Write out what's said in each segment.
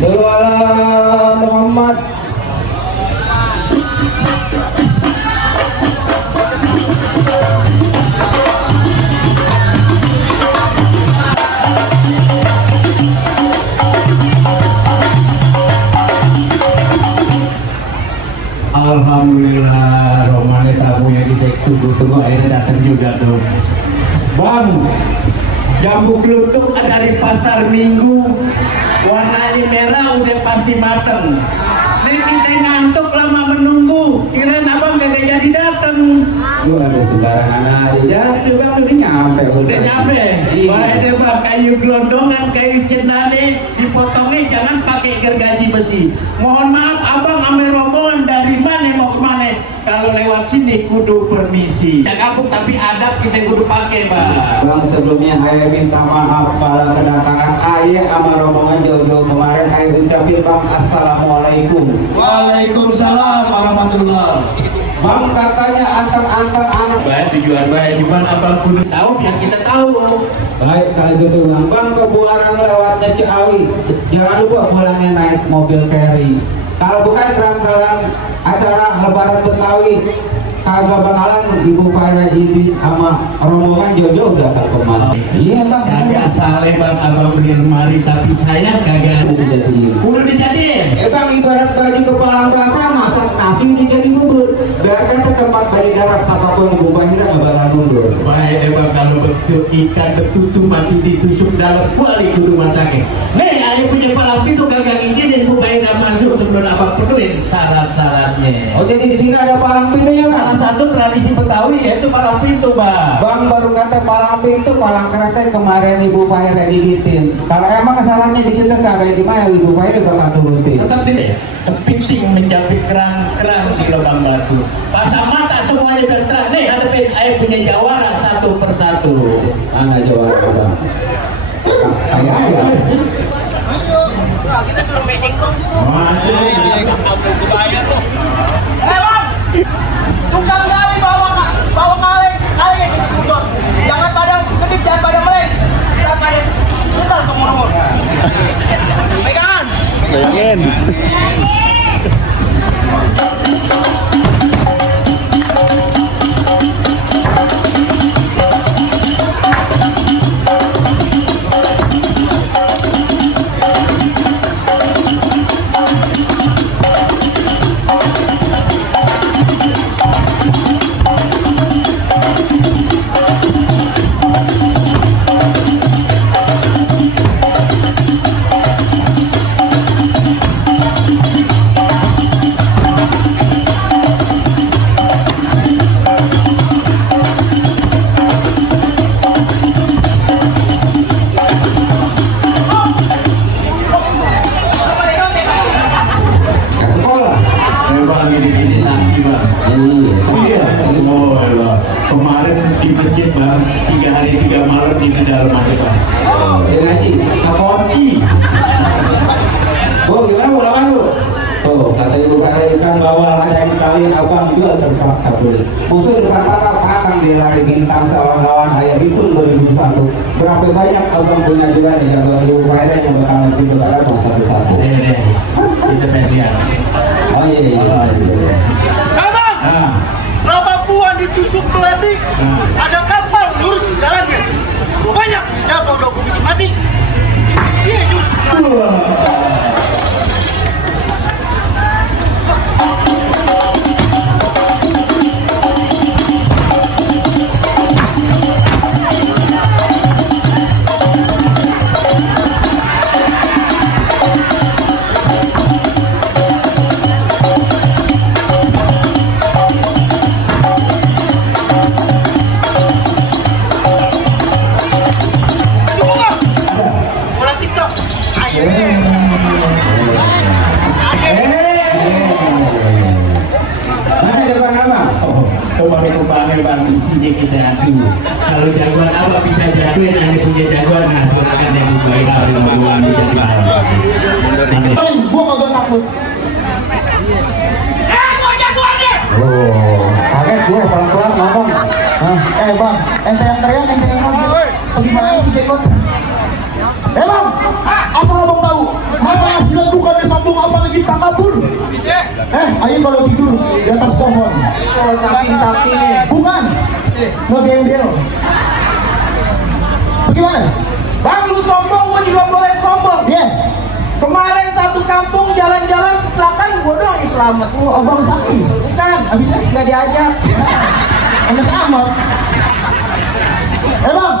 Sallallahu Muhammad. Alhamdulillah, romane tamu yang kita tunggu-tunggu akhirnya datang juga tuh. Bang, jambu kelutuk dari pasar Minggu, warnanya merah udah pasti mateng. Nih kita ngantuk lama menunggu, kirain abang gak jadi dateng. Lu ada sembarangan aja. Ya, bang udah nyampe. Udah nyampe. Baik deh bang, kayu gelondongan, kayu cendane dipotongnya jangan pakai gergaji besi. Mohon maaf abang ame rombongan dari mana mau kemana? Kalau lewat sini kudu permisi. Ya kampung tapi adab kita kudu pakai bang. Bang sebelumnya saya minta maaf pada kedatangan ayah sama rombongan jauh-jauh kemarin. Saya ucapin bang assalamualaikum. Waalaikumsalam warahmatullahi. Bang katanya antar-antar anak. Baik tujuan baik gimana abang kudu tahu yang kita tahu. Baik kalau gitu bang ke Buaran lewatnya Ciawi. Jangan lupa pulangnya naik mobil carry. Kalau bukan berangkalan acara Lebaran Betawi, kagak bakalan Ibu Faira Idris sama rombongan Jojo udah tak kemana. Iya bang. Kagak salah bang abang beli lemari tapi saya kagak. Kudu dijadiin. Bang ibarat baju kepala basah masak nasi dijadi bubur. Biar kata tempat balik darah apapun Ibu Faira nggak bakal mundur. Baik bang kalau betul ikan betutu mati ditusuk dalam kuali kudu matake. Nih ayah punya palang pintu kagak ngizinin Bu Faira masuk sebelum abang penuhin syarat-syaratnya. Oh jadi di sini ada palang pintunya bang. Salah satu tradisi Betawi yaitu palang pintu bang. Bang baru kata palang pintu, palang kereta kemarin Ibu Faira digitin. Kalau emang kesalahannya di situ sampai di mana Ibu Faira bakal turutin. Tetap tidak ya? Kepiting menjapit kerang-kerang di lubang batu. Pasang mata semuanya udah terang. Nih hadapin ayah punya jawara satu persatu. Mana jawara bang? Ayah. Kita suruh meeting dong sih. Waduh. Bang, tukang gali bawa kaleng yang dituntut. Jangan pada kedip, jangan pada meleng. Kita pada besar semua. Pegangan. Pengen. Gini sakti bang. Iya. Oh Allah. Kemarin di masjid bang 3 hari 3 malam di dalam masjid bang. Dia ngaji. Kekunci. Oh gimana pulangan lu? Tuh kata Ibu Faira ikan bawal ada di tali abang jual terpaksa beli. Musuh depan patah dia lari bintang kawan-kawan ayah itu 2001. Berapa banyak abang punya juga nih jago Ibu Faira yang bakalan tidur ada satu-satu. Deh. Kita pendian. Oh iya iya. Abang, Nah. berapa puan ditusuk melati? Ada kapal lurus jalannya. Banyak, siapa udah aku bikin mati? Dia jurus. Orang TikTok. Ayo. Mana jawaban abang? Oh, kembang bang isinya kita adu. Kalau jagoan apa bisa jagoin yang punya jagoan, nah silakan yang buka dari jagoan jadi bahan. Gua kagak takut. Gua jagoannya. Oh, kaget gue pelan-pelan ngomong. Bang, ente yang teriak, ente yang kaget. Bagaimana sih Jekot? Bang, asal abang tahu, masalah Ayo kalau tidur di atas pohon. Oh, saking nih. Bukan. Ngegembel. Bagaimana? Bang, lu sombong, gua juga boleh sombong. Iya. Kemarin satu kampung jalan-jalan kecelakaan, gua doang yang selamat. Oh, Abang Sakti. Bukan, Habisnya? nggak diajak. Anas amat. Bang,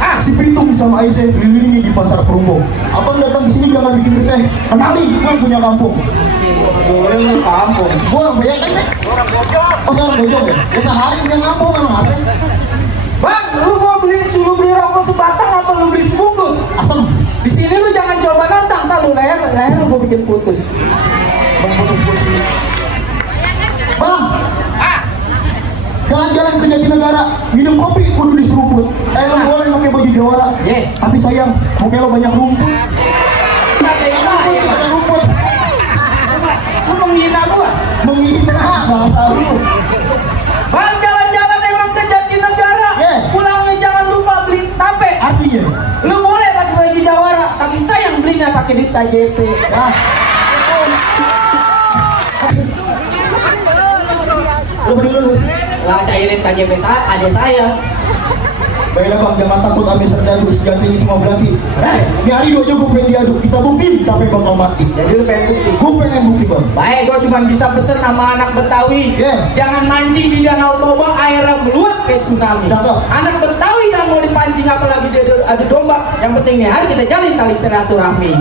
Ah. si Pitung sama Aisyah kelilingi di pasar Perumbo. Abang datang di sini jangan bikin resah. Kenali, gue yang punya kampung. Boleh lu kampung. Gue orang banyak kan? Oh, seorang bojong ya? Ya sehari punya kampung memang apa? Bang, lu mau suruh beli rokok sebatang apa lu beli sebungkus? Asam. Di sini lu jangan coba nantang, tak lu leher lu gua bikin putus. Bang, putus. Bang, jalan-jalan ke Jatinegara, minum kopi kudu diseruput. Lo boleh pakai baju jawara. Tapi sayang, muka lo banyak rumput. Banyak rumput. Lu menghina gua? Menghina bahasa lu. Bang, jalan-jalan emang ke Jatinegara. Pulangnya jangan lupa beli tape. Artinya, Lu boleh pakai baju jawara, tapi sayang belinya pakai duit KJP. lo berdua lulus. Lah cairin KJP ada saya. Baiklah bang, jangan takut ambil serdadu. Sejati ini cuma berarti. Ini hari dua gue pengen diaduk. Kita buktiin sampai bakal mati. Jadi lu pengen bukti. Gue pengen bukti bang. Baik, gua cuma bisa pesen sama anak Betawi. Jangan mancing di Danau Toba, airnya meluap kayak tsunami. Cakep. Anak Betawi yang mau dipancing apalagi dia ada domba. Yang penting nih hari kita jalin tali silaturahmi.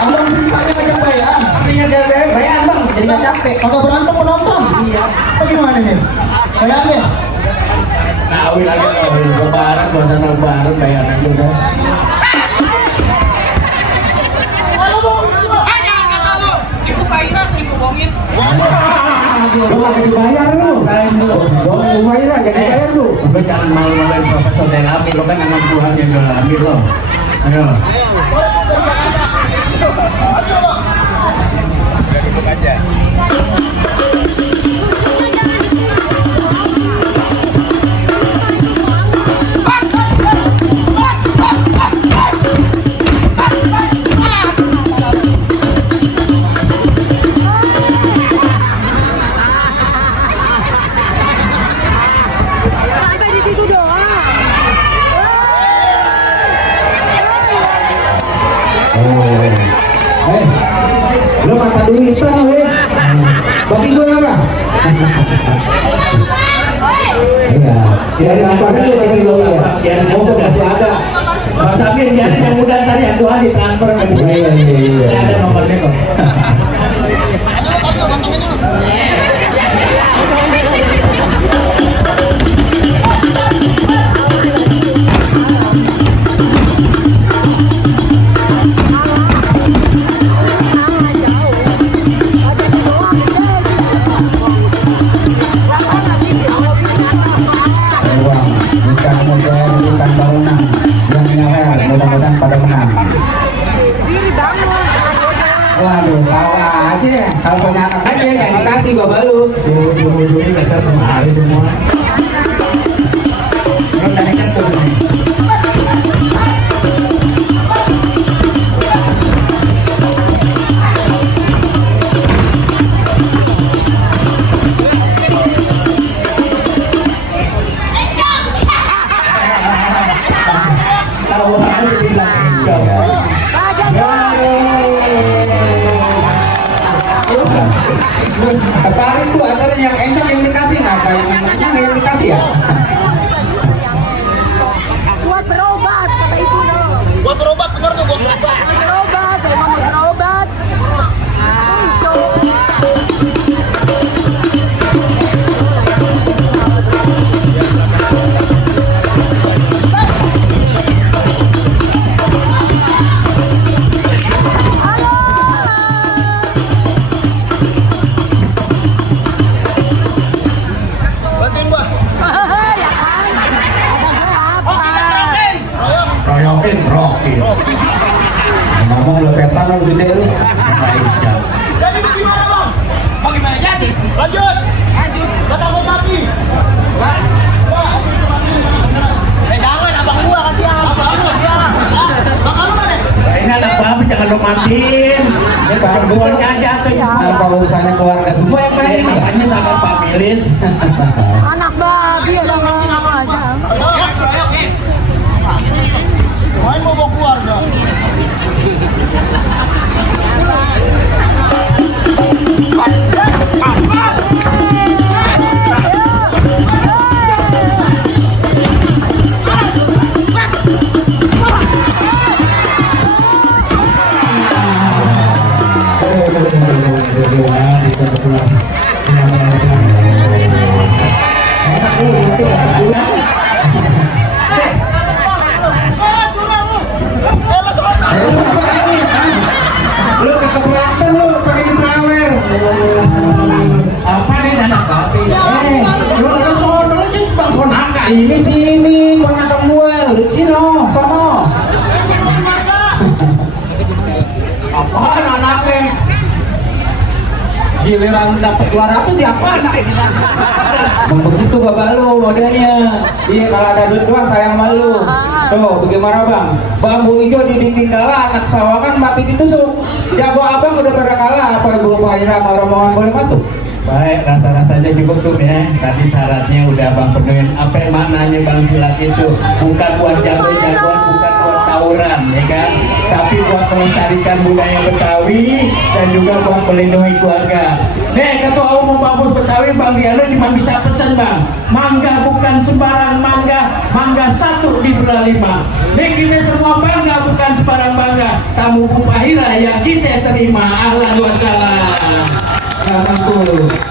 Abang ceritanya macam bayaan. Artinya dia bayan bang, jadi nggak capek. Kagak berantem penonton. Iya. Bagaimana nih? Bayaan deh. Tahu lagi lebaran, suasana lebaran bayar aja udah. Lu kagak dibayar lu. Lu bayar aja dibayar lu. Lo jangan malu-maluin Profesor Delami, lo kan anak Tuhan yang Delami lo. Ayo. Duduk aja. Sampai di situ doang. Lu mata duitan lu ya. Bagi gue apa? Iya. Dari apa dulu bagi gue ya? Biar Oh, masih ada. Mas Amin, biar yang mudah tadi aku ditransfer ke dia. Iya. Ada nomornya kok. Bukan modern, bukan bangunan. Yang nyawer, mudah-mudahan pada menang. Diri bangun. Waduh, tahu aja ya. Kalau punya anak aja yang dikasih gua baru. Ujung-ujungnya kata kemari semua. Lo tadi kan tuh. Tahu aku dibilang enggak. Kemarin tuh antara yang encok yang dikasih, ngapa yang dikasih ya? Buat berobat kata itu loh. Buat berobat bener tuh, buat berobat. Berobat, emang berobat. Bantuin gua. Ya kan? Ada apa? Royokin rokil. Ngomong lo petan lo gede lu. Baik jauh. Jadi gimana bang? Bagaimana jadi? Lanjut. Kata mau mati. Jangan abang gua kasihan. Abang lu? Ya. Bakal lu mana? Nah, ini ini anak babi jangan lo matiin. Ini barang Buatnya aja tuh. apa urusannya keluarga semua yang main Ini makanya sama Pak Milis. Anak babi udah ngomong aja. Main mau keluarga. lu kekeberatan lu pakai disawer. Apa nih anak babi? Lu ke sono aja bang ponaka ini sini ponakan gue lu sini sono. Apaan anaknya? Giliran dapat 200 di apa anak ini? Bang begitu bapak lu modelnya. Iya kalau ada duit doang sayang sama lu. Tuh bagaimana bang? Bambu hijau ditinggal anak sawangan mati ditusuk. Jago abang udah pada kalah apa ibu Pak Ira sama rombongan boleh masuk? Baik, rasa-rasanya cukup tuh ya. Tadi syaratnya udah bang penuhin. Apa yang maknanya bang silat itu? Bukan buat jago-jagoan, bukan buat tawuran, ya kan? Tapi buat melestarikan budaya Betawi dan juga buat melindungi keluarga. Nih, Ketua Umum Bagus Betawi Bang Diano cuma bisa pesan bang, mangga bukan sembarang mangga, mangga satu di belah 5. Nih kita semua bangga bukan sembarang bangga. Tamu Bu Pahira yang kita terima. Ahlan wa sahlan. Selamat